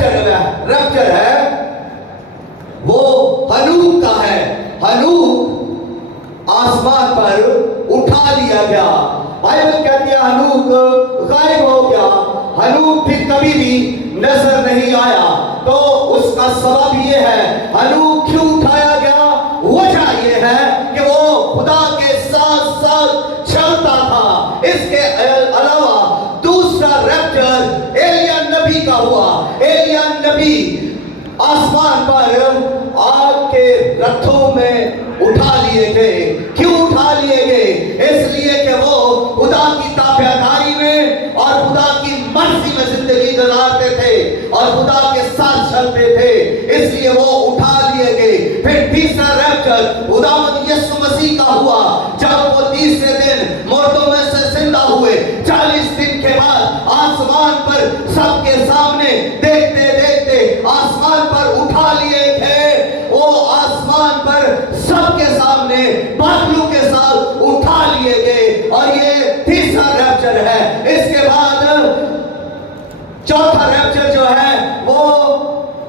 Rupture ہے وہ ہنوک کا ہے. ہنوک آسمان پر اٹھا لیا گیا. بائبل کہتی ہے ہنوک غائب ہو گیا. ہنوک پھر کبھی بھی نظر نہیں آیا. تو اس کا سبب یہ ہے ہنوک کیوں اٹھایا گیا. وجہ یہ ہے کہ وہ خدا کے ساتھ ساتھ چلتا تھا. اس کے علاوہ دوسرا ریپچر ایلیا نبی کا ہوا. ایلیا نبی آسمان پر آگ کے رتھوں میں اٹھا لیے گئے. کیوں اٹھا لیے گئے؟ اس لیے کہ وہ خدا کی تابعداری میں اور خدا کی مرضی میں زندگی گزارتے تھے اور خدا کے ساتھ چلتے تھے. اس لیے وہ اٹھا لیے گئے. پھر تیسرا ریپچر خداوند یسوع مسیح کا ہوا جب وہ تیسرے دن مردوں میں سے زندہ ہوئے. 40 دن کے بعد آسمان پر سب کے سامنے دیکھتے دیکھتے آسمان پر اٹھا لیے تھے. وہ آسمان پر سب کے سامنے بادلوں کے ساتھ اٹھا لیے گئے. اور یہ تیسرا ریپچر ہے. اس کے بعد چوتھا ریپچر جو ہے وہ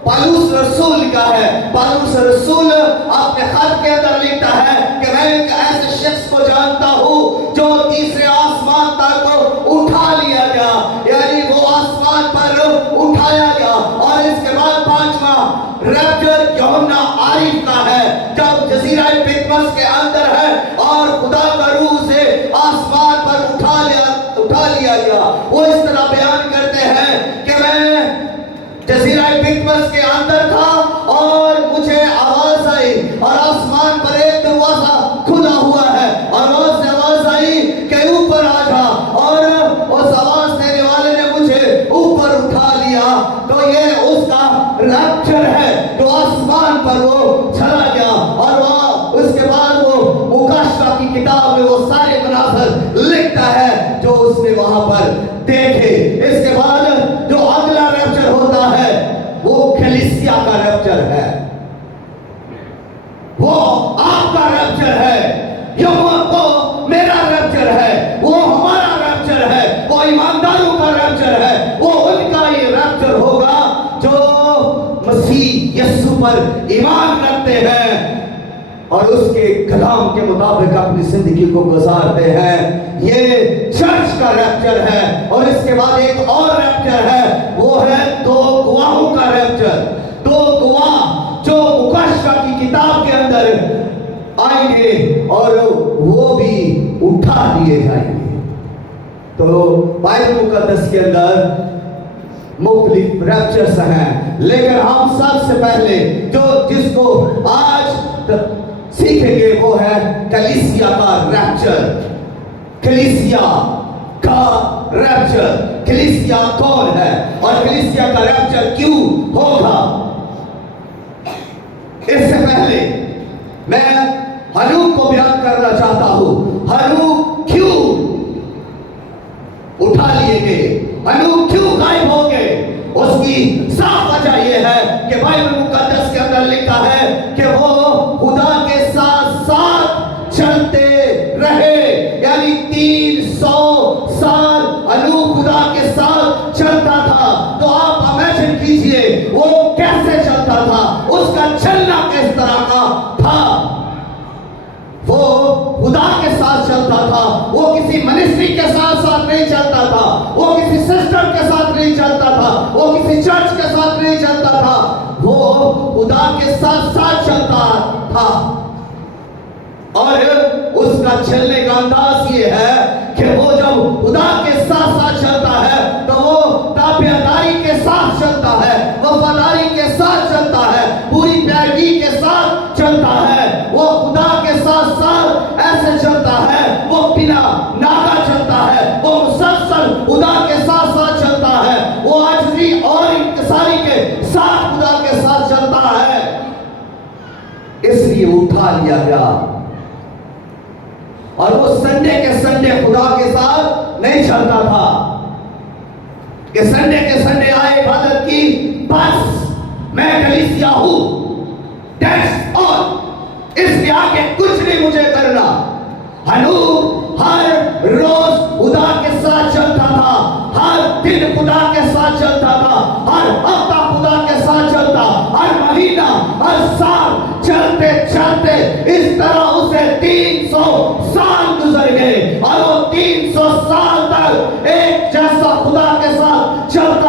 پالوس رسول کا ہے. پالوس رسول اپنے خط کے اندر لکھتا ہے کہ میں ایک ایسے شخص کو جانتا ہوں جو تیسرے آسمان تک اٹھا لیا گیا. یعنی وہ آسمان پر اٹھایا گیا. اور اس کے بعد پانچواں ریپچر یوحنا عارف کا ہے جب جزیرہ پتمس کے اندر ہے اور خدا کا روح سے آسمان پر اٹھا لیا گیا. وہ اس طرح بیان کرتے ہیں کہ میں جزیرہ پتمس کے اندر تھا اور مجھے آواز آئی اور آسمان پر ایک دروازہ کھلا ہوا ہے اور وہاں سے آواز آئی کہ اوپر آ جا. اور اس آواز دینے والے نے مجھے اوپر اٹھا لیا. تو یہ اس کا ریپچر ہے جو آسمان پر وہ چلا گیا. اور وہاں اس کے بعد وہ مکاشفہ کی کتاب میں وہ سارے مناظر لکھتا ہے جو اس نے وہاں پر دیکھے. اس کے بعد جو اگلا ریپچر ہوتا ہے وہ کلیسیا کا ریپچر ہے. وہ آپ کا ریپچر ہے. وہ میرا ریپچر ہے. وہ ہمارا ریپچر ہے. وہ ایمانداروں کا ریپچر ہے. وہ ان کا یہ ریپچر ہوگا جو مسیح یسوع پر ایمان رکھتے ہیں اور اس کے کلام کے مطابق اپنی زندگی کو گزارتے ہیں. یہ چرچ کا ریپچر ہے. اور اس کے بعد ایک اور ریپچر ہے وہ ہے دو گواہوں کا ریپچر. دو گواہ جو مکاشفہ کی کتاب کے اندر آئیں گے اور وہ بھی اٹھا لیے جائیں گے. تو بائبل مقدس کے اندر مختلف ریپچرز ہیں لیکن ہم سب سے پہلے جس کو آج سیکھیں گے وہ ہے کلیسیا کا ریپچر. کلیسیا کا ریپچر. کلیسیا کون ہے اور کلیسیا کا ریپچر کیوں ہوگا؟ اس سے پہلے میں ہنوک کو بیان کرنا چاہتا ہوں. ہنوک کیوں اٹھا لیے گئے؟ ہنوک کیوں غائب ہو گئے؟ اس کی صاف وجہ یہ ہے کہ بائبل مقدس کے اندر لکھا ہے کہ وہ خدا کے ساتھ ساتھ چلتے رہے. یعنی 300 سال ہنوک خدا کے ساتھ چلتا تھا. تو آپ امیجن کیجئے وہ کیسے چلتا تھا. اس کا چلنا کس طرح کا تھا. وہ خدا کے ساتھ چلتا تھا. وہ کسی منسٹری کے ساتھ نہیں چلتا تھا. وہ کسی سسٹم کے ساتھ نہیں چلتا تھا. وہ کسی چرچ کے ساتھ نہیں چلتا تھا. وہ خدا کے ساتھ چلتا تھا. اور اس کا چلنے کا انداز یہ ہے کہ وہ جب خدا کے ساتھ چلتا ہے تو وہ تابعداری کے ساتھ چلتا ہے. وفاداری کے ساتھ چلتا ہے. پوری پیروی کے ساتھ چلتا ہے. وہ خدا کے ساتھ ایسے چلتا ہے. وہ بنا ناغا چلتا ہے. وہ مسلسل خدا کے ساتھ چلتا ہے. وہ عاجزی اور انکساری کے ساتھ خدا کے ساتھ چلتا ہے. اس لیے اٹھا لیا گیا. اور وہ سنڈے کے سنڈے خدا کے ساتھ نہیں چلتا تھا کہ سنڈے کے سنڈے آئے عبادت کی بس میں کلیسیا ہوں دیٹس آل. اس کے آگے کچھ نہیں مجھے کرنا. ہنوک ہر روز خدا کے ساتھ چلتا تھا. ہر دن خدا کے ساتھ چلتا تھا. ہر ہفتہ خدا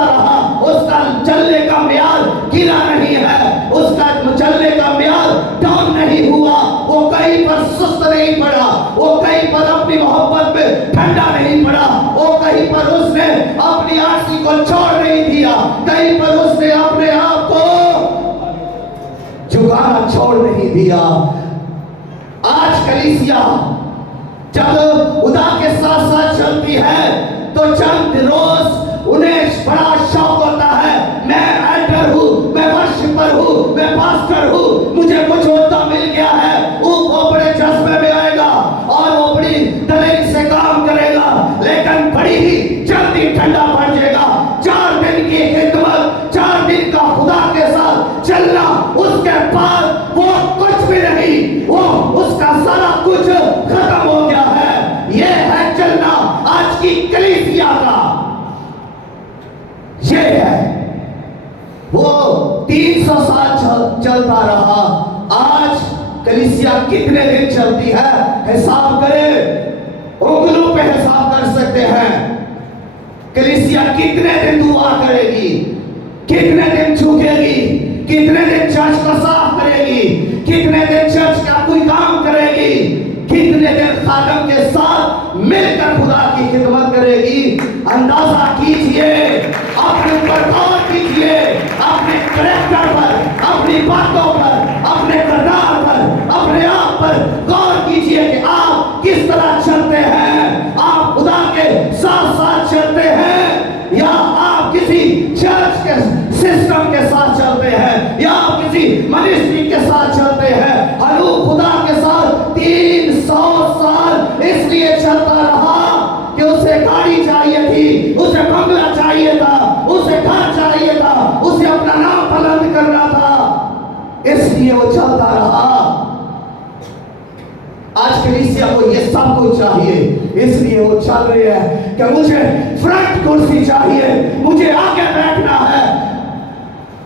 चलता रहा, उसका चलने का म्यार गिरा नहीं है, उसका चलने का म्यार डाउन नहीं हुआ, वो कहीं पर सुस्त नहीं पड़ा, वो कहीं पर अपनी मोहब्बत में ठंडा नहीं पड़ा, वो कहीं पर उसने अपनी आरसी को छोड़ नहीं दिया, कहीं पर उसने अपने आप को झुकाना छोड़ नहीं दिया। आज कलीसिया जब खुदा के साथ साथ चलती है तो चंद रोज उन्हें बड़ा शौक होता है, मैं एल्डर हूँ, मैं वर्शिपर हूँ, मैं पास्टर हूँ, मुझे कुछ होता मिल गया है, वो बड़े जज्बे में आएगा और वो बड़ी दलेरी से काम करेगा, लेकिन बड़ी ही जल्दी ठंडा पड़ जाएगा। 4 दिन की खिदमत, 4 दिन का खुदा के साथ चलना, उसके बाद वो कुछ भी नहीं, वो उसका सारा कुछ खत्म हो गया है। ये है चलना आज की कलीसिया का, ये है। वो 300 साल चलता रहा, आज कलीसिया कितने दिन चलती है हिसाब करें, उंगलियों पे हिसाब कर सकते हैं। कलीसिया कितने दिन दुआ करेगी, कितने दिन झुकेगी, कितने दिन चर्च को साफ करेगी, कितने दिन चर्च का कोई काम करेगी, कितने दिन खादम के साथ मिलकर खुदा की खिदमत करेगी। अंदाजा कीजिए, अपने ऊपर गौर कीजिए, अपने कैरेक्टर पर, अपनी बातों पर, अपने किरदार पर, अपने आप पर गौर कीजिए कि आप किस तरह चलते हैं। आप खुदा के साथ साथ चलते हैं या आप किसी चर्च के सिस्टम के साथ चलते हैं या आप किसी मिनिस्ट्री के साथ चलते हैं। हनूक खुदा के साथ 300 साल इसलिए चलता रहा कि उसे गाड़ी चाहिए थी, उसे बंगला चाहिए था, उसे घर चाहिए था, उसे अपना नाम बुलंद करना था, इसलिए वो चलता रहा। आज कलीसिया को ये सब कुछ चाहिए, इसलिए वो चल रही है कि मुझे फ्रंट कुर्सी चाहिए, मुझे आगे बैठना है,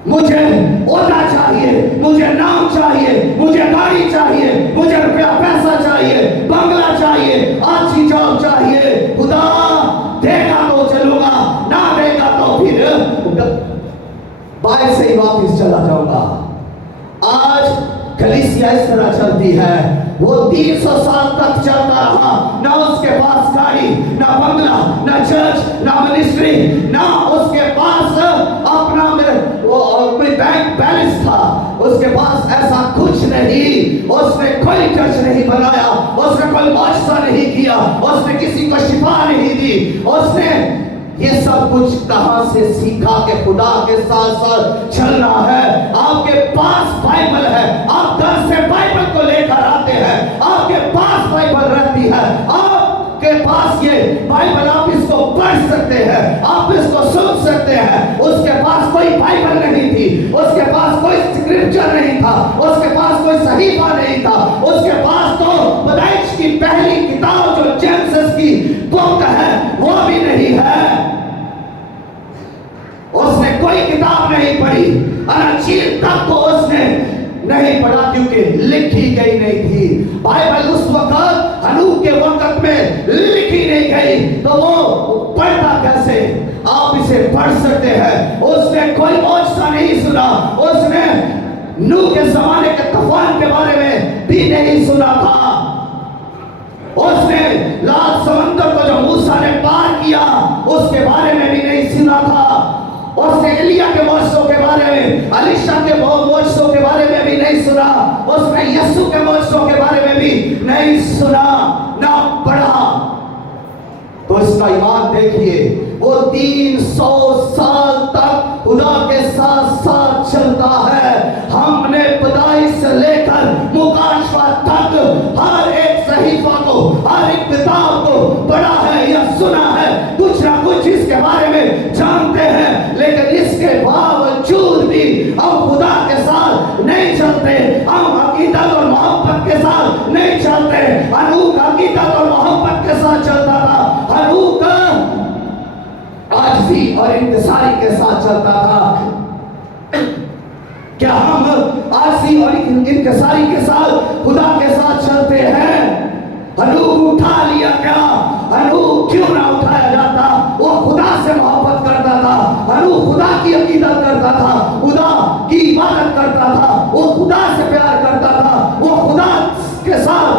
मुझे ओहदा चाहिए, मुझे नाम चाहिए, मुझे गाड़ी चाहिए, मुझे रुपया पैसा चाहिए, बंगला चाहिए, अच्छी जॉब चाहिए। खुदा देगा तो चलूंगा, ना देगा तो फिर बाहर से ही वापस चला जाऊंगा। आज कलीसिया इस तरह चलती है। वो 300 साल तक चलता रहा, ना उसके पास गाड़ी, ना बंगला, ना चर्च, ना मिनिस्ट्री, ना उसके पास अपना बैंक बैलेंस था, उसके पास ऐसा कुछ नहीं। उसने कोई चर्च नहीं बनाया, उसने कोई मुआवजा नहीं किया, उसने किसी को शिफा नहीं दी। उसने ये सब कुछ कहां से सीखा कि खुदा के साथ साथ चलना है। आपके पास बाइबल है, आप घर से बाइबल को लेकर आते हैं, आपके पास बाइबल रहती है, आपके पास ये बाइबल, आप इसको पढ़ सकते हैं, आप इसको सुन सकते हैं। उसके पास कोई बाइबल नहीं थी, उसके पास कोई स्क्रिप्चर नहीं था, उसके पास कोई सहीफा नहीं था, उसके पास तो पैदाइश की पहली किताब जो जेनेसिस की बुक है वो भी नहीं है। उसने कोई किताब नहीं पढ़ी, अनचील तक को उसने नहीं पढ़ा क्योंकि लिखी गई नहीं थी। बाइबल उस वक्त हनूक के वक्त में लिखी नहीं गई तो वो पढ़ता कैसे? आप इसे पढ़ सकते हैं। उसने कोई मौजज़ा नहीं सुना, उसने नूह के ज़माने के तूफान के बारे में भी नहीं सुना था, उसने लाल समंदर को जो मूसा ने पार किया उसके बारे में भी नहीं सुना था, उसने एलिया के मौजज़ों के बारे में, अलीशा के मौजज़ों के बारे में भी नहीं सुना, उसने यीशु के मौजज़ों के बारे में भी नहीं सुना, ना पढ़ा। तो इसका ईमान देखिए, वो 300 साल तक खुदा के साथ साथ चलता है। हमने पैदाइश से लेकर मुकाशवा तक हर एक सहीफा को, हर एक किताब को पढ़ा है या सुना है, कुछ ना कुछ इसके बारे में जानते हैं, लेकिन इसके बावजूद भी हम खुदा के साथ नहीं चलते, हम अकीदत और मोहब्बत के साथ नहीं चलते। हनूक अकीदत और मोहब्बत के साथ चलता था, हनूक आजिज़ी और इंकिसारी के साथ चलता था। क्या हम आजिज़ी और इंकिसारी के साथ खुदा के साथ चलते हैं? हनूक उठा लिया क्या? हनूक क्यों ना उठाया जाता? वो खुदा से मोहब्बत करता था, हनूक खुदा की अकीदत करता था, खुदा की इबादत करता था, वो खुदा से प्यार करता था, वो खुदा के साथ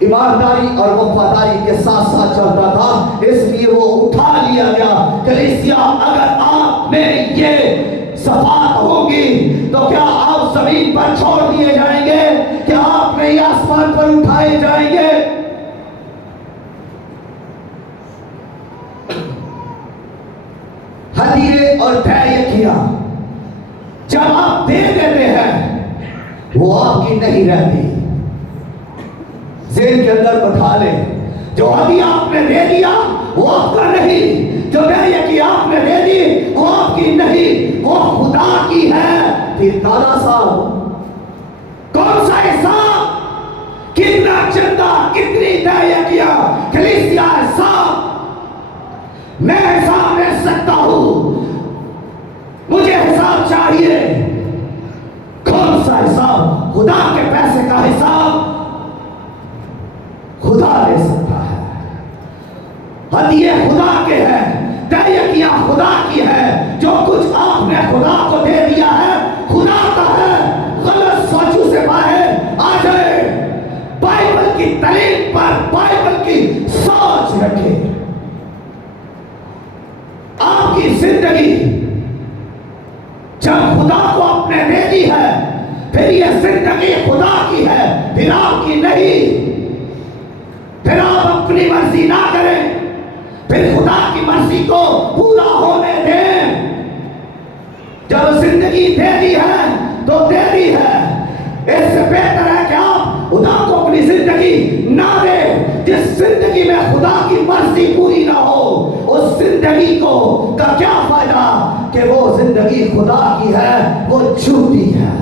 ईमानदारी और वफादारी के साथ साथ चलता था, इसलिए वो उठा लिया गया। कलीसिया, अगर आप में ये सफात होगी तो क्या आप जमीन पर छोड़ दिए जाएंगे? क्या आप नहीं आसमान पर उठाए जाएंगे? हदीरे और तहयकिया जब आप दे देते हैं वो आपकी नहीं रहती। जेल के अंदर बैठा ले, जो हदिया आपने दे दिया वो आपका नहीं, जो तहयकिया आपने दे दी वो आपकी नहीं, वो खुदा की है। फिर दादा साहब कौन सा हिसाब, कितना चंदा, कितनी तहयकिया, कलीसिया हिसाब मैं हिसाब ले सकता हूं, मुझे हिसाब चाहिए। कौन सा हिसाब? खुदा के पैसे का हिसाब खुदा ले सकता है। हदिये खुदा के हैं, तहयकिया खुदा की है। जो कुछ आपने खुदा को दे दिया है खुदा का है। गलत सोचों से बाहर आ जाए, बाइबल की तालीम पर बाइबल की सोच रखें। आपकी जिंदगी जब खुदा को आपने दे दी है, फिर ये जिंदगी खुदा की है, फिर आपकी नहीं। फिर आप अपनी मर्जी ना करें, फिर खुदा की मर्जी को पूरा होने दें। जब जिंदगी दे दी है तो दे दी है। इससे बेहतर है कि आप खुदा को अपनी जिंदगी ना दे। जिस जिंदगी में खुदा की मर्जी पूरी ना हो, उस जिंदगी को का क्या फायदा कि वो जिंदगी खुदा की है, वो झूठी है।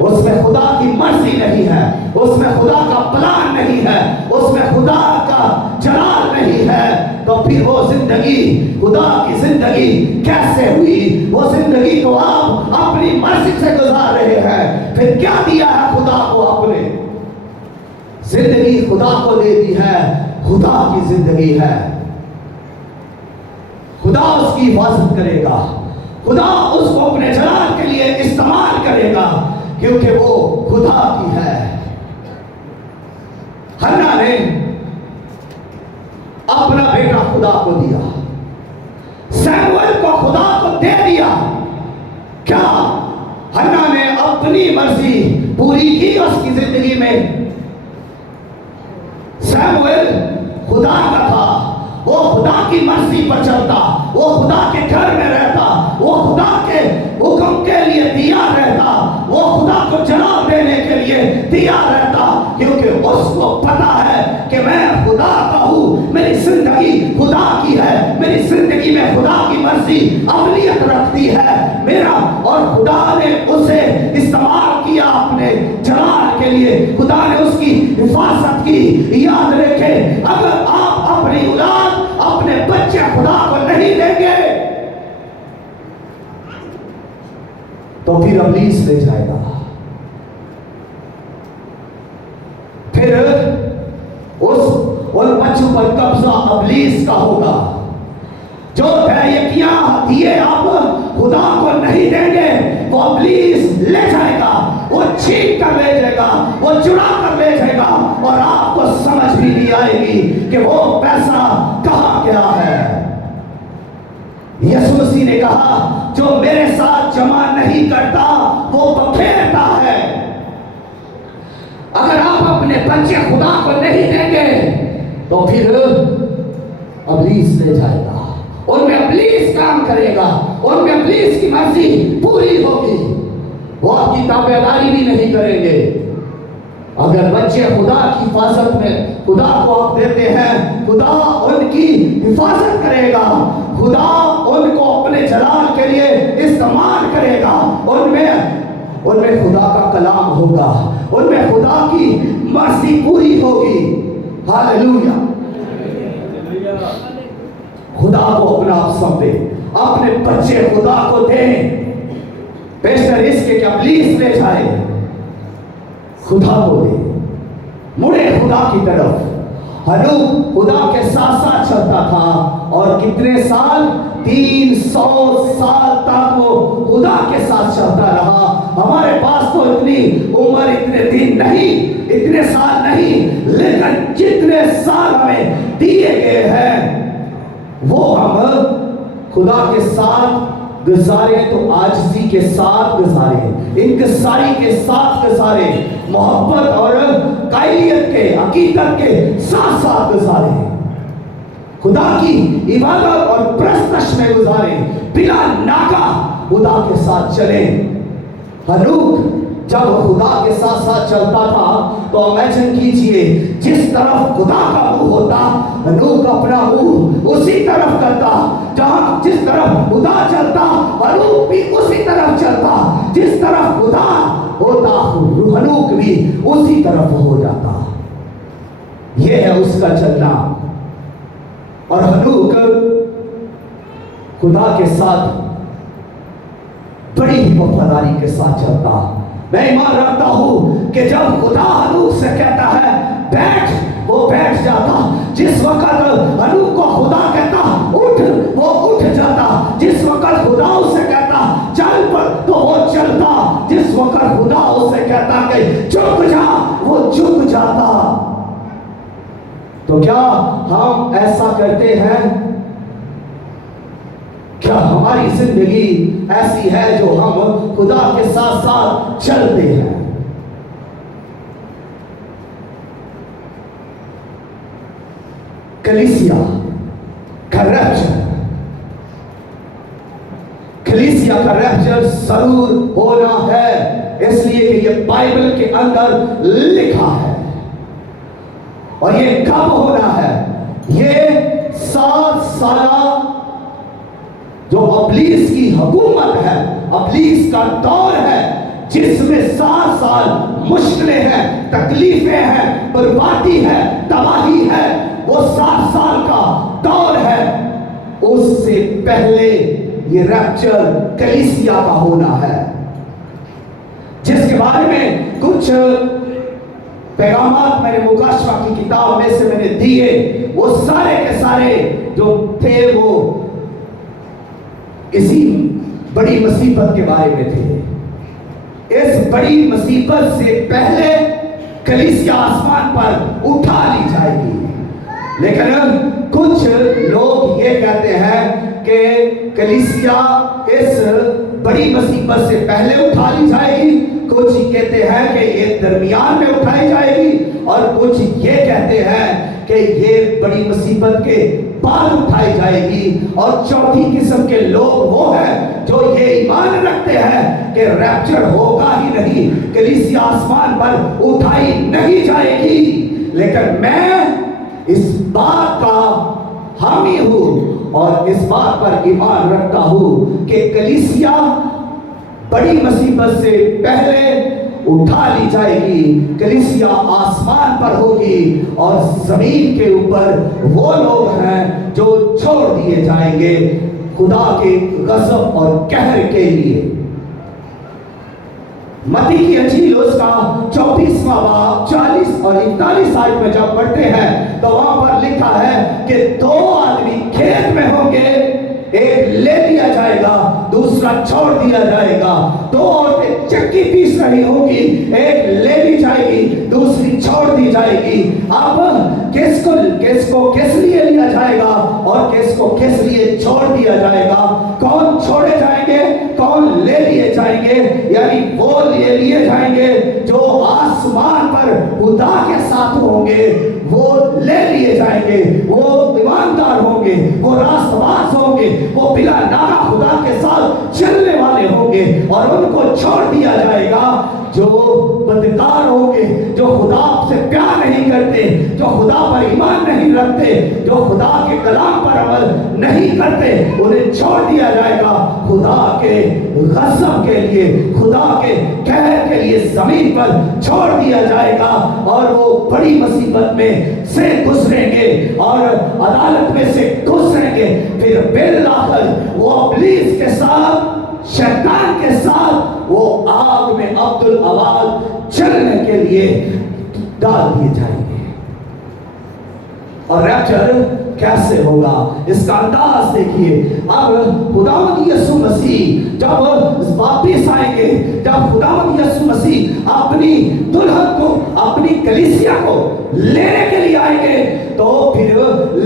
उसमें खुदा की मर्जी नहीं है, उसमें खुदा का प्लान नहीं है, उसमें खुदा का जलाल नहीं है। तो फिर वो जिंदगी खुदा की जिंदगी कैसे हुई? वो जिंदगी को आप अपनी मर्जी से गुजार रहे हैं। फिर क्या दिया है खुदा को? आपने जिंदगी खुदा को दे दी है, खुदा की जिंदगी है। खुदा उसकी हिफाजत करेगा, खुदा उसको अपने जलाल के लिए इस्तेमाल करेगा, क्योंकि वो खुदा की है। हन्ना ने अपना बेटा खुदा को दिया, सैमुएल को खुदा को दे दिया। क्या हन्ना ने अपनी मर्जी पूरी की उसकी जिंदगी में? सैमुएल खुदा का था, वो खुदा की मर्जी पर चलता, वो खुदा के घर में रहता, वो खुदा के हुक्म के लिए तैयार रहता, वो खुदा को जवाब देने के लिए तैयार रहता, क्योंकि उसको पता है कि मैं खुदा का हूँ, मेरी जिंदगी खुदा की है, मेरी जिंदगी में खुदा की मर्जी अवलियत रखती है मेरा। और खुदा ने उसे इस्तेमाल किया अपने जलाल के लिए, खुदा ने उसकी हिफाजत की। याद रखें, अगर आप अपनी औलाद, अपने बच्चे खुदा को नहीं देंगे तो फिर इब्लीस ले जाएगा। फिर उन बच्चों पर कब्जा इब्लीस का होगा। जो तहयकिया दिए आप खुदा को नहीं देंगे, वो इब्लीस ले जाएगा, वो छीन कर ले जाएगा, वो चुरा कर ले जाएगा, और आपको समझ भी नहीं आएगी कि वो पैसा कहां गया है। यीशु मसीह ने कहा, जो मेरे साथ जमा नहीं करता वो बखेरता है। अगर आप अपने बच्चे खुदा को नहीं देंगे तो फिर इब्लीस ले जाएगा, उनमें इब्लीस काम करेगा, उनमें इब्लीस की मर्जी पूरी होगी, वो आपकी ताबेदारी भी नहीं करेंगे। अगर बच्चे खुदा की हिफाजत में खुदा को आप देते हैं, खुदा उनकी हिफाजत करेगा, खुदा उनको अपने जलाल के लिए इस्तेमाल करेगा, उनमें खुदा का कलाम होगा, उनमें खुदा की मर्जी पूरी होगी। हालेलुया। खुदा को अपना आप समझे, अपने बच्चे खुदा को दें, बेशतर इसके क्या इब्लीस ले जाए, खुदा को दे, मुड़े खुदा की तरफ। हनूक खुदा के साथ साथ चलता था और कितने साल, 300 साल तक वो खुदा के साथ चलता रहा। हमारे पास तो इतनी उम्र, इतने दिन नहीं, इतने साल नहीं, लेकिन जितने साल हमें दिए गए हैं वो हम खुदा के साथ गुजारे तो आजिज़ी के साथ गुजारे, इंकिसारी के साथ गुजारे, मोहब्बत और कायलियत के, हकीकत के साथ साथ गुजारे, खुदा की इबादत और प्रस्तश में गुजारे, बिना नागा खुदा के साथ चले। हनूक जब खुदा के साथ साथ चलता था तो इमेजिन कीजिए, जिस तरफ खुदा का मुंह होता हनूक अपना मुंह उसी तरफ करता, जहां जिस तरफ खुदा चलता हनूक भी उसी तरफ चलता, जिस तरफ खुदा होता हनूक भी उसी तरफ हो जाता। यह है उसका चलना। और हनूक खुदा के साथ बड़ी ही वफादारी के साथ चलता। मैं ईमान रखता हूं कि जब खुदा हनूक से कहता है बैठ, वो बैठ जाता। जिस वक्त हनूक को खुदा कहता उठ, वो उठ जाता। जिस वक्त खुदा उसे कहता चल पर, तो वो चलता। जिस वक्त खुदा उसे कहता कि झुक जा, वो झुक जाता। तो क्या हम ऐसा करते हैं? क्या हमारी जिंदगी ऐसी है जो हम खुदा के साथ साथ चलते हैं? कलीसिया का रैप्चर, कलीसिया का रैप्चर जरूर होना है, इसलिए कि ये बाइबल के अंदर लिखा है। और ये कब होना है? ये 7 साल जो अब्लीस की हुकूमत है, अब्लीस का दौर है, जिसमें 7 साल मुश्किलें हैं, तकलीफें हैं, बर्बादी है, तबाही है, वो 7 साल का दौर है। उससे पहले ये रैप्चर कलीसिया का होना है, जिसके बारे में कुछ पैगामात मेरे मुकाशवा की किताब में से मैंने दिए। वो सारे के सारे जो थे वो इसी बड़ी मुसीबत के बारे में थे। इस बड़ी मुसीबत से पहले कलीसिया आसमान पर उठा ली जाएगी। लेकिन कुछ लोग ये कहते हैं कि कलीसिया इस बड़ी मुसीबत से पहले उठा ली जाएगी, कुछ कहते हैं कि ये दरमियान में उठाई जाएगी, और कुछ ये कहते हैं कि ये बड़ी मुसीबत के बाद उठाई जाएगी। और चौथी किस्म के लोग वो हैं जो ये ईमान रखते हैं कि रैप्चर होगा ही नहीं, कलीसिया आसमान पर उठाई नहीं जाएगी। लेकिन मैं इस बात का हामी हूं और इस बात पर ईमान रखता हूं कि कलीसिया बड़ी मुसीबत से पहले उठा ली जाएगी। कलीसिया आसमान पर होगी और जमीन के ऊपर वो लोग हैं जो छोड़ दिए जाएंगे खुदा के गज़ब और कहर के लिए। मत्ती की अंजील उसका 24वां बाब 40 और 41 आयत में जब पढ़ते हैं तो वहां पर लिखा है कि 2 आदमी खेत में होंगे, एक ले लिया जाएगा, दूसरा छोड़ दिया जाएगा। 2 औरतें चक्की पीस रही होगी, एक ले ली जाएगी, दूसरी छोड़ दी जाएगी। अब किसको किस लिए लिया जाएगा और किसको किस लिए छोड़ दिया जाएगा? कौन छोड़े जाएंगे, कौन ले लिए जाएंगे? यानी वो लिए जाएंगे जो आसमान पर खुदा के साथ होंगे, वो ले लिए जाएंगे, वो ईमानदार होंगे, वो रास्तबाज होंगे, वो बिला नागा खुदा के साथ चलने वाले होंगे। और उनको छोड़ दिया जाएगा जो बदकार होंगे, जो खुदा से प्यार नहीं करते, जो खुदा पर ईमान नहीं रखते, जो खुदा के कलाम पर अमल नहीं करते, उन्हें छोड़ दिया जाएगा खुदा के गज़ब के लिए, खुदा के कहर के लिए जमीन पर छोड़ दिया जाएगा। और वो बड़ी मुसीबत में से गुजरेंगे और अदालत में से गुजरेंगे। फिर बिलाखिर वो इब्लीस के साथ, शैतान के साथ वो आग में अब्दुल अबाद चलने के लिए डाल दिए जाएंगे। اور ریپچر کیسے ہوگا اس کا انداز دیکھیے. اب خداوند یسوع مسیح جب واپس آئیں گے, جب خداوند یسوع مسیح اپنی دلہن کو, اپنی کلیسیا کو لینے کے لیے آئیں گے, تو پھر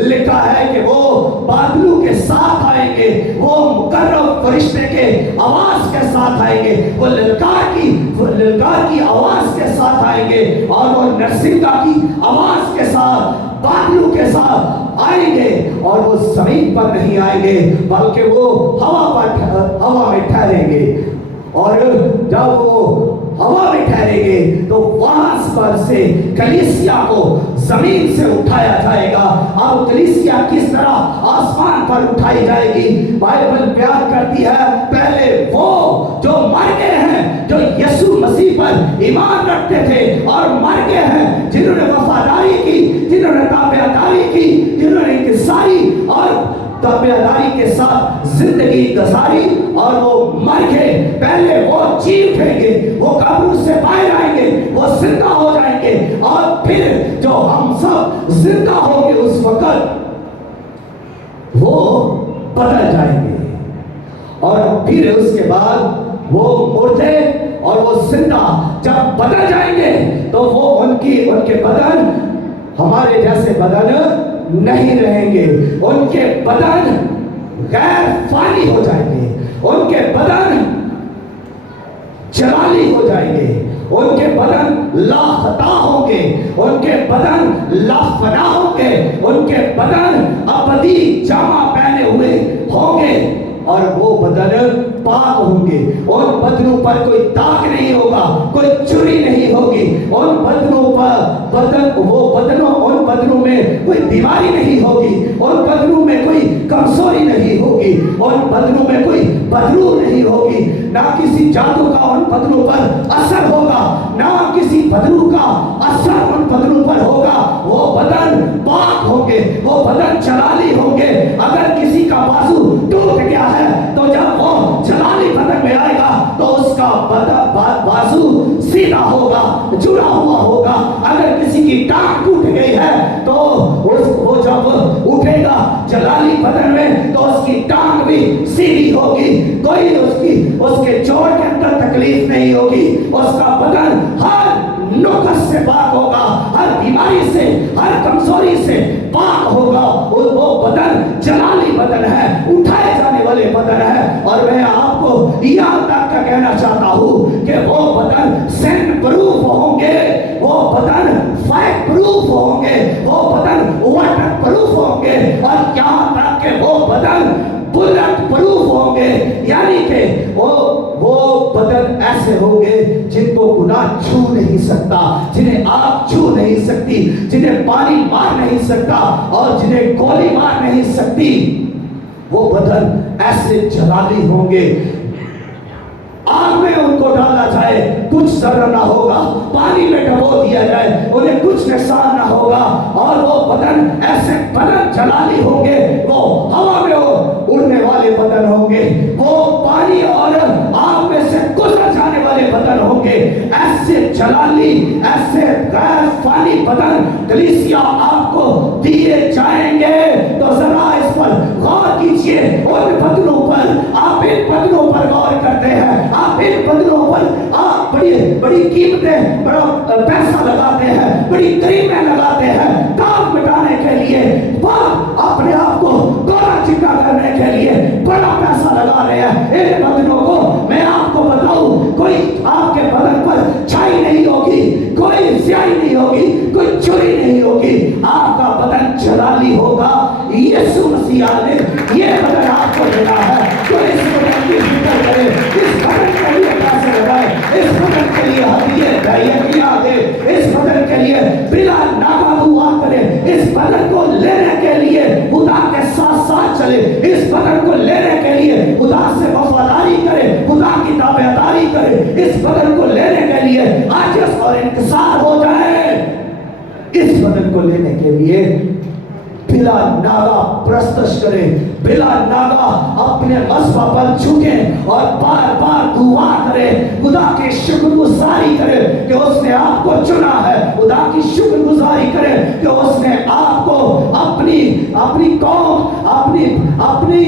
لکھا ہے کہ وہ بادلوں کے ساتھ آئیں گے, وہ مقرب فرشتے کے آواز کے ساتھ آئیں گے, وہ للکار کی آواز کے ساتھ آئیں گے, اور وہ نرسنگا کی آواز کے ساتھ, بادلوں کے ساتھ آئیں گے. اور وہ زمین پر نہیں آئیں گے بلکہ وہ ہوا میں ٹھہریں گے. اور جب وہ ہوا میں ٹھہریں گے تو وہاں پر سے کلیسیا کو زمین سے اٹھایا جائے گا. اب کلیسیا کس طرح آسمان پر اٹھائی جائے گی؟ بائبل بیان کرتی ہے پہلے وہ جو مر گئے ہیں, جو یسوع مسیح پر ایمان رکھتے تھے اور مر گئے ہیں, جنہوں نے وفاداری کی, جنہوں نے تابعداری کی, جنہوں نے انکساری اور تابعداری کے ساتھ زندگی گزاری اور وہ مر گئے, پہلے وہ جی اٹھیں گے, وہ قبر سے باہر آئیں گے, وہ زندہ ہو جائیں گے, اور پھر جو ہم سب زندہ ہوں گے اس وقت وہ بدل جائیں گے. اور پھر اس کے بعد وہ مردے اور وہ زندہ جب بدل جائیں گے تو وہ ان کے بدن ہمارے جیسے بدن نہیں رہیں گے. ان کے بدن غیر فانی ہو جائیں گے, ان کے بدن جلالی ہو جائیں گے, ان کے بدن لا خطا ہوں گے, ان کے بدن لا فنا ہوں گے, ان کے بدن ابدی جامہ پہنے ہوئے ہوں گے, اور وہ بدن پاک ہوں گے. ان بدنوں پر کوئی داغ نہیں ہوگا, کوئی چوری نہیں ہوگی, ان بدنوں میں کوئی بیماری نہیں ہوگی, ان بدنوں میں کوئی کمزوری نہیں ہوگی, ان بدنوں میں کوئی بدبو نہیں ہوگی, نہ کسی جادو کا ان بدنوں پر اثر ہوگا, نہ کسی بدنوں کا اثر ان بدنوں پر ہوگا. وہ بدن پاک ہوں گے, وہ بدن جلالی ہوں گے. اگر کسی کا بازو ٹوٹ گیا ہے تو جب وہ جلالی بدن میں آئے گا تو اس کا بازو سیدھا ہوگا, جڑا ہوا ہوگا. اگر کسی کی ٹانگ ٹوٹ گئی ہے تو وہ جب اٹھے گا جلالی بدن میں تو اس کی ٹانگ بھی سیدھی ہوگی, کوئی اس کے جوڑ کے اندر تکلیف نہیں ہوگی. اس کا بدن ہر نقص سے پاک ہوگا, ہر بیماری سے, ہر کمزوری سے پاک ہوگا. وہ بدن جلالی بدن ہے, اٹھائے جانے والے بدن ہے. اور میں آپ کو یہاں تک کا کہنا چاہتا ہوں کہ وہ بدن سین پروف ہوں گے, وہ بدن فائر پروف ہوں گے, وہ بدن واٹر پروف ہوں گے, اور یہاں تک کہ وہ بدن بلٹ پروف ہوں گے. یعنی کہ وہ بدن ایسے ہوں گے جن کو گناہ چھو نہیں سکتا, جنہیں آگ چھو نہیں سکتی, جنہیں پانی مار نہیں سکتا, اور جنہیں گولی مار نہیں سکتی. وہ بدن ایسے جلالی ہوں گے, آگ میں ان کو ڈالا جائے کچھ ضرر نہ ہوگا, پانی میں ڈبو دیا جائے انہیں کچھ نقصان نہ ہوگا. اور وہ بدن ایسے بدن جلالی ہوں گے, وہ ہوا میں اڑنے والے بدن ہوں گے, وہ پانی اور آگ میں سے گزر جانے والے بدن ہوں گے. ایسے جلالی, ایسے غیر فانی بدن کلیسیا آپ کو دیے جائیں گے. تو ذرا اس پر غور کیجئے, ان بدنوں پر, آپ ان بدنوں پر غور کرتے ہیں, آپ ان بدنوں پر آپ بڑی قیمتیں, بڑا پیسہ لگاتے ہیں, بڑی کریمیں لگاتے ہیں داغ مٹانے کے لیے, اپنے آپ کو گورا چکا کرنے کے لیے بڑا پیسہ لگا رہے ہیں. ان بدنوں کو میں آپ کو بتاؤں, کوئی آپ کے بدن پر چھائی نہیں ہوگی, کوئی سیاہی نہیں ہوگی, کوئی چوری نہیں ہوگی, آپ کا بدن جلالی ہوگا. یسوع مسیح نے یہ بدن آپ کو دینا ہے, تو اس بدن کی فکر کرے, اس بدن کے لیے پیسے لگائے, اس بدن کے لیے ہدیہ دے, اس بدن کے لیے بلا ناغہ دعا کرے, اس بدن کو لینے کے لیے خدا کے ساتھ ساتھ چلے, اس بدن کو لینے کے لیے خدا سے وفاداری کرے, خدا کی تابعداری کرے, اس بدن کو لینے کے لیے عاجز اور انکسار ہو جائے. اس بدن کو لینے کے لیے پھر बिला नागा प्रस्तश करें, बिला नागा अपने मसबा पर झुकें और बार बार दुआ करें, खुदा की शुक्रगुजारी करें कि उसने आपको चुना है, खुदा की शुक्रगुजारी करें कि उसने आपको अपनी कौम, अपनी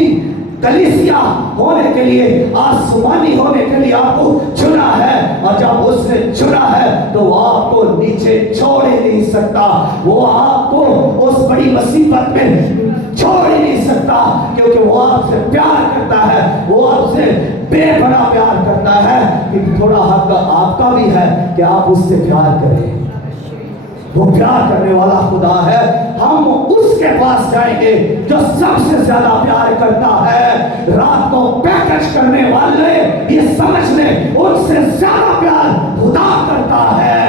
कलीसिया होने के लिए, आसमानी होने के लिए आपको चुना है। और जब उसने चुना है तो वो आपको नीचे छोड़ ही नहीं सकता, वो आपको उस बड़ी मुसीबत में छोड़ ही नहीं सकता, क्योंकि वो आपसे प्यार करता है, वो आपसे बेपनाह प्यार करता है। कि थोड़ा हक आपका भी है कि आप उससे प्यार करें। वो प्यार करने वाला खुदा है। हम उसके पास जाएंगे जो सबसे ज्यादा प्यार करता है। रात को पैकेज करने वाले ये समझ ले, उनसे ज्यादा प्यार खुदा करता है।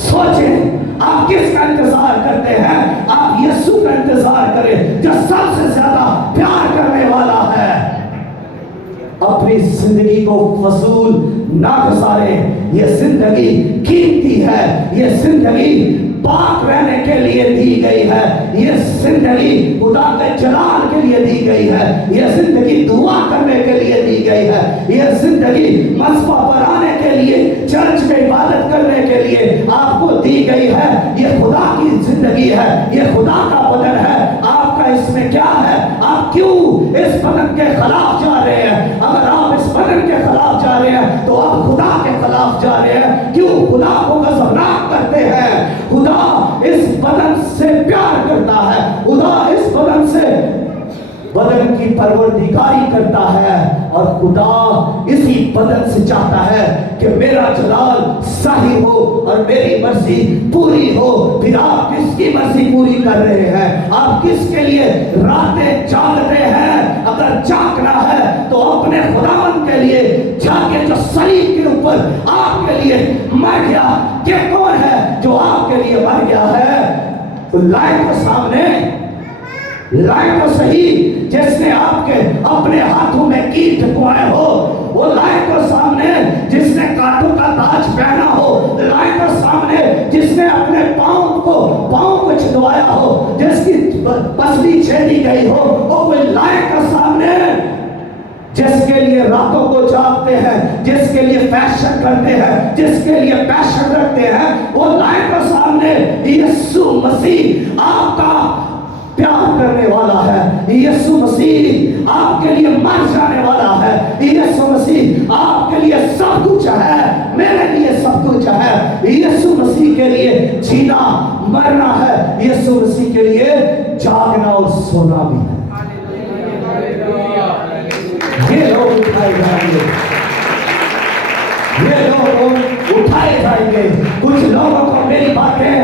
सोचें आप किसका इंतजार करते हैं? आप यीशु का इंतजार करें जो सबसे ज्यादा प्यार करने वाला है। अपनी जिंदगी को फजूल ना गुजारें। ये जिंदगी कीमती है, ये जिंदगी पाक रहने के लिए दी गई है, ये जिंदगी खुदा के जलाल के लिए दी गई है, ये जिंदगी दुआ करने के लिए दी गई है, ये जिंदगी मस्बा पर आने के लिए, चर्च में इबादत करने के लिए आपको दी गई है। ये खुदा की जिंदगी है, ये खुदा का बदन है। आपका इसमें क्या है? आप क्यों इस बदन के खिलाफ जा रहे हैं? अगर आप इस बदन के खिलाफ जा रहे हैं तो आप खुदा के खिलाफ जा रहे हैं। क्यों? खुदा को गज़बनाक करते हैं। खुदा इस बदन से प्यार करता है, खुदा इस बदन से बदन की परवरदिगारी करता है, और खुदा इसी बदन से चाहता है कि मेरा जलाल सही हो और मेरी मर्जी पूरी हो। फिर आप किसकी मर्जी पूरी कर रहे हैं? आप किसके लिए रातें जागते हैं? अगर जागना है तो अपने खुदावन के लिए जाके, जो सलीब के ऊपर आपके लिए मर गया। ये कौन है जो आपके लिए मर गया है? तो लाइट के सामने, लाइट तो सही, जिसने आपके अपने हाथों में कील ठुकवाए हो, वो लाइट को सामने जिसने कांटों का ताज पहना हो, लाइट को सामने जिसने अपने पांव को छिदवाया हो, जिसकी पसली छेदी गई हो, वो कोई लाइट के सामने जिसके लिए रातों को जागते हैं, जिसके लिए फैशन करते हैं, जिसके लिए पैशन रखते हैं, वो लाइट के सामने यीशु मसीह आपका प्यार करने वाला है। यीशु मसीह आपके लिए मर जाने वाला है। यीशु मसीह आपके लिए सब कुछ है, मेरे लिए सब कुछ है। यीशु मसीह के लिए जीना मरना है, यीशु मसीह के लिए जागना और सोना भी है। ये लोग उठाए जाएंगे, ये लोग उठाए जाएंगे। कुछ लोगों को मेरी बातें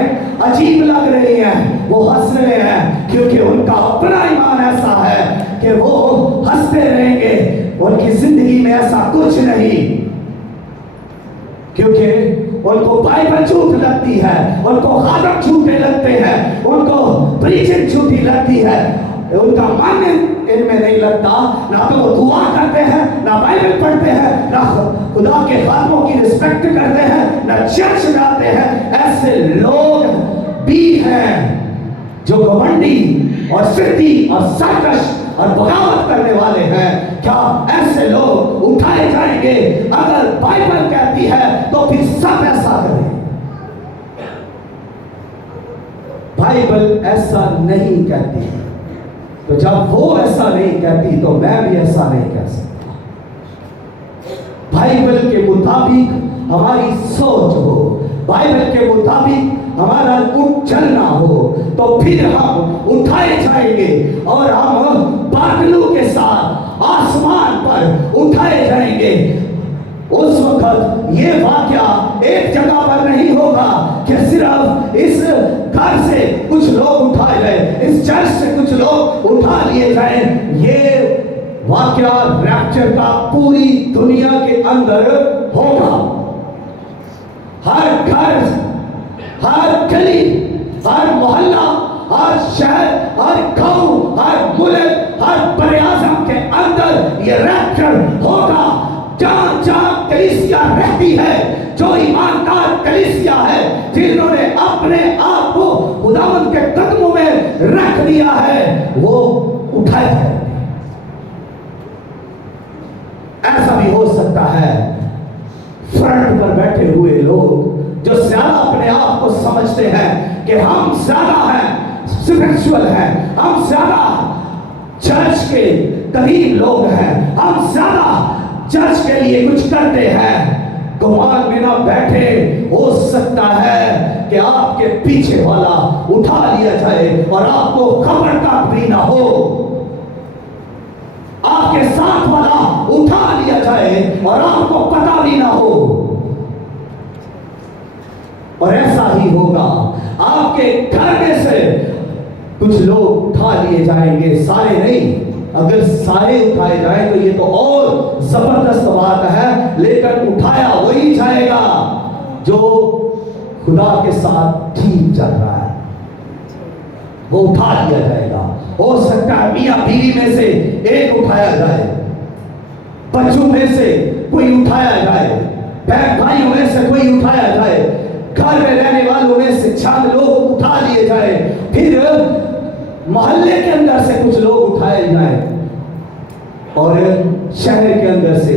अजीब लग रही हैं, वो हंस रहे हैं, क्योंकि उनका अपना ईमान ऐसा है कि वो हंसते रहेंगे। उनकी जिंदगी में ऐसा कुछ नहीं, क्योंकि उनको बाइबल झूठ लगती है, उनको खादम झूठे लगते हैं, उनको प्रीचिंग झूठी लगती है, उनका मन इनमें नहीं लगता। ना तो वो दुआ करते हैं, ना बाइबल पढ़ते हैं, ना खुदा के खादमों की रिस्पेक्ट करते हैं, ना चर्च में आते हैं। ऐसे लोग भी हैं जो घमंडी और सिद्धि और सरकश और बगावत करने वाले हैं। क्या ऐसे लोग उठाए जाएंगे? अगर बाइबल कहती है तो फिर सब ऐसा करें। बाइबल ऐसा नहीं कहती है, तो जब वो ऐसा नहीं कहती तो मैं भी ऐसा नहीं कह सकता। बाइबल के मुताबिक हमारी सोच हो, बाइबल के मुताबिक हमारा चलना हो, तो फिर हम उठाए जाएंगे और हम बादलों के साथ आसमान पर उठाए जाएंगे। उस वक्त ये वाकया एक जगह पर नहीं होगा कि सिर्फ इस घर से कुछ लोग उठाए गए, इस चर्च से कुछ लोग उठा लिए जाए। ये वाकया रैप्चर का पूरी दुनिया के अंदर होगा। हर घर, हर गली, हर मोहल्ला, हर शहर, हर गांव, हर मुल्क, हर बरे-आज़म के अंदर ये रैप्चर होगा। जहां जहां कलीसिया रहती है, जो ईमानदार कलीसिया है, जिन्होंने अपने आप को खुदावंद के कदमों में रख दिया है वो उठाए जाएंगे। ऐसा भी हो सकता है फ्रंट पर बैठे हुए लोग जो ज्यादा अपने आप को समझते हैं कि हम ज्यादा हैं, स्पिरिचुअल हैं, हम ज्यादा चर्च के करीब लोग हैं, हम ज्यादा चर्च के लिए कुछ करते हैं, गुमान में ना बैठे, हो सकता है कि आपके पीछे वाला उठा लिया जाए और आपको खबर तक भी ना हो, आपके साथ वाला उठा लिया जाए और आपको पता भी ना हो। और ऐसा ही होगा, आपके घर में से कुछ लोग उठा लिए जाएंगे, सारे नहीं। अगर सारे उठाए जाए तो ये तो और जबरदस्त बात है, लेकिन उठाया वही जाएगा जो खुदा के साथ ठीक चल रहा है, वो उठा लिया जाएगा। हो सकता है मियां बीवी में से एक उठाया जाए, बच्चों में से कोई उठाया जाए, बहन भाइयों में से कोई उठाया जाए, घर में रहने वालों में से चंद लोग उठा लिए जाए, फिर मोहल्ले के अंदर से कुछ लोग उठाए जाए और शहर के अंदर से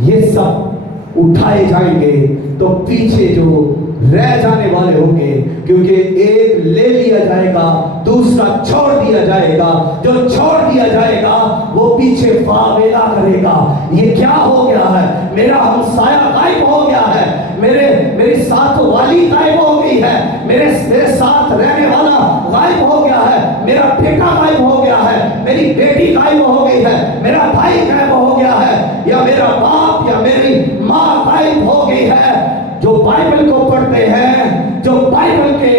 ये सब उठाए जाएंगे। तो पीछे जो रह जाने वाले होंगे, क्योंकि एक ले लिया जाएगा, दूसरा छोड़ दिया जाएगा, जो छोड़ दिया जाएगा वो पीछे फावेला करेगा, ये क्या हो गया है, मेरा हमसाया गायब हो गया है, मेरे साथ वाली गायब हो गई है, मेरे साथ रहने वाला गायब हो गया है, मेरा बेटा गायब हो गया है, मेरी बेटी गायब हो गई है, मेरा भाई गायब हो गया है, या मेरा बाप या मेरी माँ गायब हो गई है। जो बाइबल को पढ़ते हैं, जो बाइबल के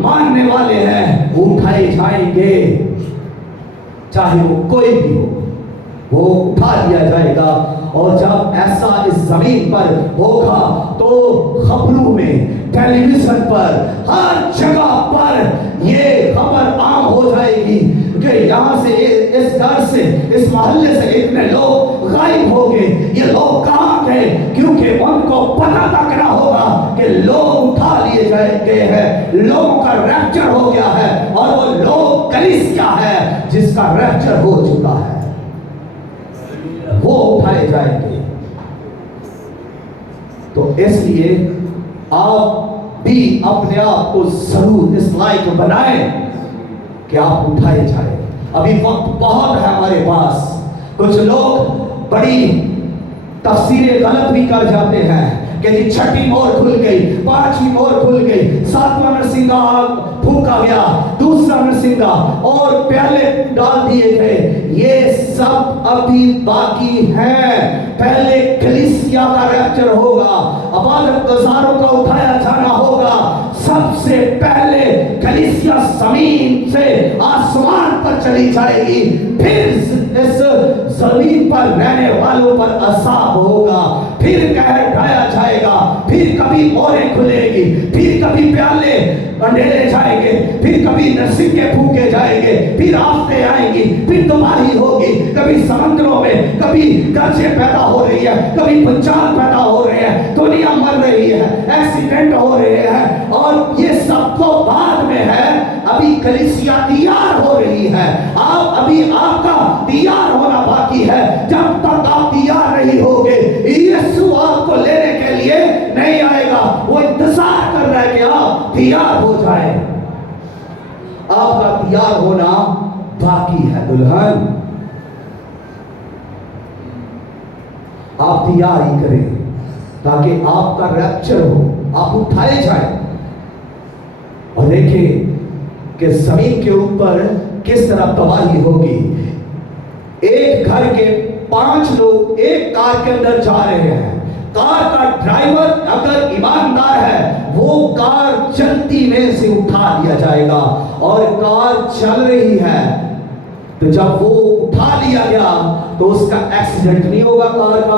मानने वाले हैं, वो उठाए जाएंगे, चाहे वो कोई भी हो, वो उठा लिया जाएगा। और जब ऐसा इस जमीन पर होगा तो खबरों में, टेलीविजन पर, हर जगह पर ये खबर आम हो जाएगी कि यहाँ से, इस घर से, इस मोहल्ले से इतने लोग गायब हो गए, ये लोग कहाँ गए, क्योंकि उनको पता तक ना होगा कि लोग उठा लिए गए हैं, लोगों का रैप्चर हो गया है, और वो लोग कलीसिया है जिसका रैप्चर हो चुका है, वो उठाए जाएंगे। तो इसलिए आप भी अपने आप को जरूर इस लायक बनाएं कि आप उठाए जाए। अभी वक्त बहुत है हमारे पास, कुछ लोग बड़ी तफसीरें गलत भी कर जाते हैं कि जी छठी मोहर खुल गई, पांचवी मोहर खुल गई, सातवां नरसिंगा फूका गया, दूसरा नरसिंगा और प्याले डाल दिए गए, ये सब अभी बाकी है। पहले कलीसिया का रैप्चर होगा, इबादत गुजारों का उठाया जाना होगा, सबसे पहले कलीसिया जमीन से आसमान पर चली जाएगी, फिर इस जमीन पर रहने वालों पर असाब होगा, फिर कहर ढाया जाएगा, फिर कभी मोहरें खुलेगी, फिर कभी प्याले अंधेरे जाएंगे, फिर कभी नरसिंगे फूके जाएंगे, फिर आफतें आएंगी, फिर तबाही होगी, कभी समुद्रों में कभी गर्जें पैदा हो रही है, कभी भूचाल पैदा हो रहे हैं, दुनिया मर रही है, एक्सीडेंट हो रहे हैं, और ये सब तो बाद में है। अभी कलीसिया तैयार हो रही है, आप अभी आपका तैयार होना बाकी है। जब तक आप तैयार नहीं होगे, यीशु आपको लेने के लिए नहीं आएगा, वो इंतजार कर रहा है कि आप तैयार हो जाए। आपका तैयार होना बाकी है दुल्हन, आप तैयारी करें ताकि आपका रैप्चर हो, आप उठाए जाए। और देखें कि जमीन के ऊपर किस तरह तबाही होगी। एक घर के 5 लोग एक कार के अंदर जा रहे हैं, कार का ड्राइवर अगर ईमानदार है, वो कार चलती में से उठा लिया जाएगा, और कार चल रही है तो जब वो उठा लिया गया तो उसका एक्सीडेंट नहीं होगा कार का,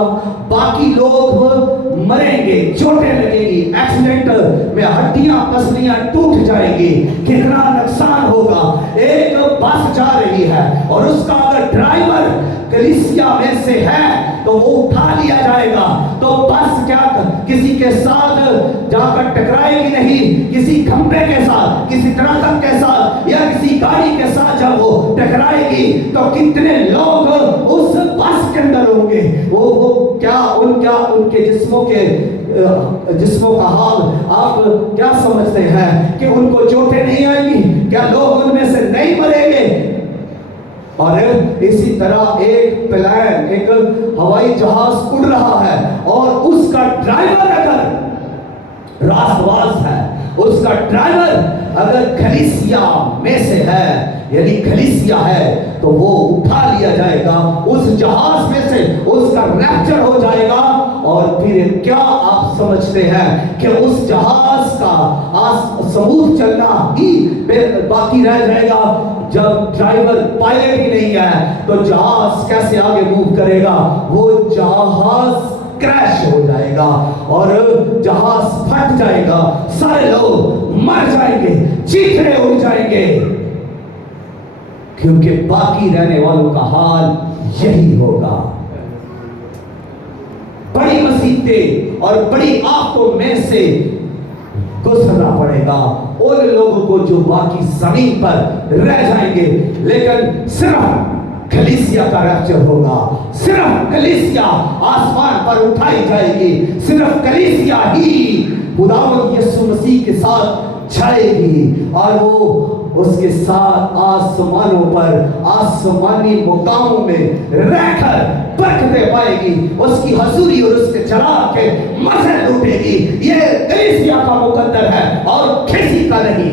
बाकी लोग मरेंगे, चोटें लगेगी, एक्सीडेंट में हड्डियां पसलियां टूट जाएंगी, कितना नुकसान होगा। एक बस जा रही है और उसका अगर ड्राइवर कलीसिया में से है तो वो उठा लिया जाएगा, तो बस क्या किसी के साथ जाकर टकराएगी नहीं, किसी खंभे के साथ, किसी ट्रक के साथ या गाड़ी के साथ जब वो टकराएगी तो कितने लोग उस बस के अंदर होंगे, वो क्या उनके जिस्मों का हाल आप क्या समझते हैं कि उनको चोटें नहीं आएंगी? क्या लोग उनमें से नहीं मरेंगे? और इसी तरह एक प्लेन, एक हवाई जहाज उड़ रहा है और उसका ड्राइवर अगर रास्तबाज है, उसका ड्राइवर अगर कलीसिया में से है, यानी कलीसिया है, तो वो उठा लिया जाएगा उस जहाज में से, उसका रैप्चर हो जाएगा। और फिर क्या आप समझते हैं कि उस जहाज का समूह चलना ही बाकी रह जाएगा? जब ड्राइवर पायलट ही नहीं है तो जहाज कैसे आगे मूव करेगा? वो जहाज क्रैश हो जाएगा और जहाज फट जाएगा, सारे लोग मर जाएंगे, चीखने उड़ जाएंगे, क्योंकि बाकी रहने वालों का हाल यही होगा। बड़ी मुसीबतें और बड़ी आफतों में से गुजरना पड़ेगा उन लोगों को जो बाकी जमीन पर रह जाएंगे, लेकिन सिर्फ कलीसिया का रैप्चर होगा, सिर्फ कलीसिया आसमान पर उठाई जाएगी, सिर्फ कलीसिया ही खुदावंद यीशु मसीह के साथ छाएगी और वो उसके साथ आसमानों पर आसमानी मुकामों में रहकर बरकतें पाएगी, उसकी हजूरी और उसके जलाल के मजे लूटेगी। ये कलीसिया का मुकद्दर है और किसी का नहीं।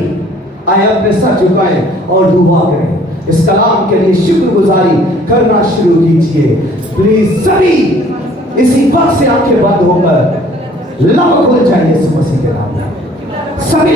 आए अपने सर झुकाएं और दुआ करें। इस कलाम के लिए शुक्रगुजारी करना शुरू कीजिए। प्लीज सभी इसी वक्त से आंखें बंद होकर लब खुल जाइए यीशु मसीह के नाम में। सभी